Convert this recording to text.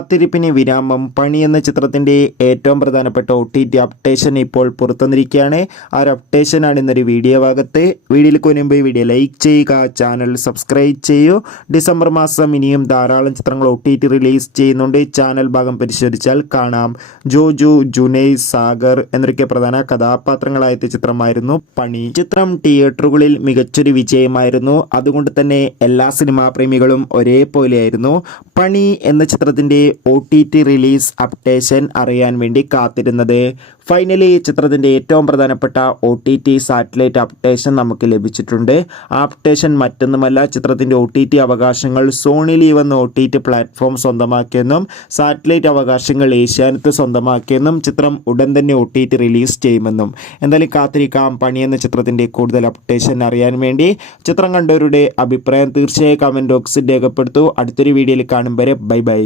കാത്തിരിപ്പിന് വിരാമം. പണി എന്ന ചിത്രത്തിൻ്റെ ഏറ്റവും പ്രധാനപ്പെട്ട OTT അപ്ഡേഷൻ ഇപ്പോൾ പുറത്തുവന്നിരിക്കുകയാണ്. ആ ഒരു അപ്ഡേഷനാണ് ഇന്നൊരു വീഡിയോ ഭാഗത്ത്. വീഡിയോയിൽ മുൻപ് വീഡിയോ ലൈക്ക് ചെയ്യുക, ചാനൽ സബ്സ്ക്രൈബ് ചെയ്യൂ. ഡിസംബർ മാസം ഇനിയും ധാരാളം ചിത്രങ്ങൾ OTT റിലീസ് ചെയ്യുന്നുണ്ട്. ചാനൽ ഭാഗം പരിശോധിച്ചാൽ കാണാം. ജോജു, ജുനൈസ്, സാഗർ എന്നൊക്കെ പ്രധാന കഥാപാത്രങ്ങളായ ചിത്രമായിരുന്നു പണി. ചിത്രം തിയേറ്ററുകളിൽ മികച്ചൊരു വിജയമായിരുന്നു. അതുകൊണ്ട് തന്നെ എല്ലാ സിനിമാ പ്രേമികളും ഒരേപോലെയായിരുന്നു. പണി എന്ന ചിത്രത്തിൻ്റെ OTT റിലീസ് അപ്ഡേഷൻ അറിയാൻ വേണ്ടി കാത്തിരുന്നത്. ഫൈനലി ചിത്രത്തിൻ്റെ ഏറ്റവും പ്രധാനപ്പെട്ട OTT സാറ്റലൈറ്റ് അപ്ഡേഷൻ നമുക്ക് ലഭിച്ചിട്ടുണ്ട്. ആ അപ്ഡേഷൻ മറ്റൊന്നുമല്ല, ചിത്രത്തിൻ്റെ OTT അവകാശങ്ങൾ സോണി ലീവ് എന്ന OTT പ്ലാറ്റ്ഫോം സ്വന്തമാക്കിയെന്നും സാറ്റലൈറ്റ് അവകാശങ്ങൾ ഏഷ്യാനെറ്റ് സ്വന്തമാക്കിയെന്നും ചിത്രം ഉടൻ തന്നെ OTT റിലീസ് ചെയ്യുമെന്നും. എന്തായാലും കാത്തിരിക്കാം പണി എന്ന ചിത്രത്തിൻ്റെ കൂടുതൽ അപ്ഡേഷൻ അറിയാൻ വേണ്ടി. ചിത്രം കണ്ടവരുടെ അഭിപ്രായം തീർച്ചയായും കമൻറ്റ് ബോക്സിൽ രേഖപ്പെടുത്തൂ. അടുത്തൊരു വീഡിയോയിൽ കാണും വരെ ബൈ ബൈ.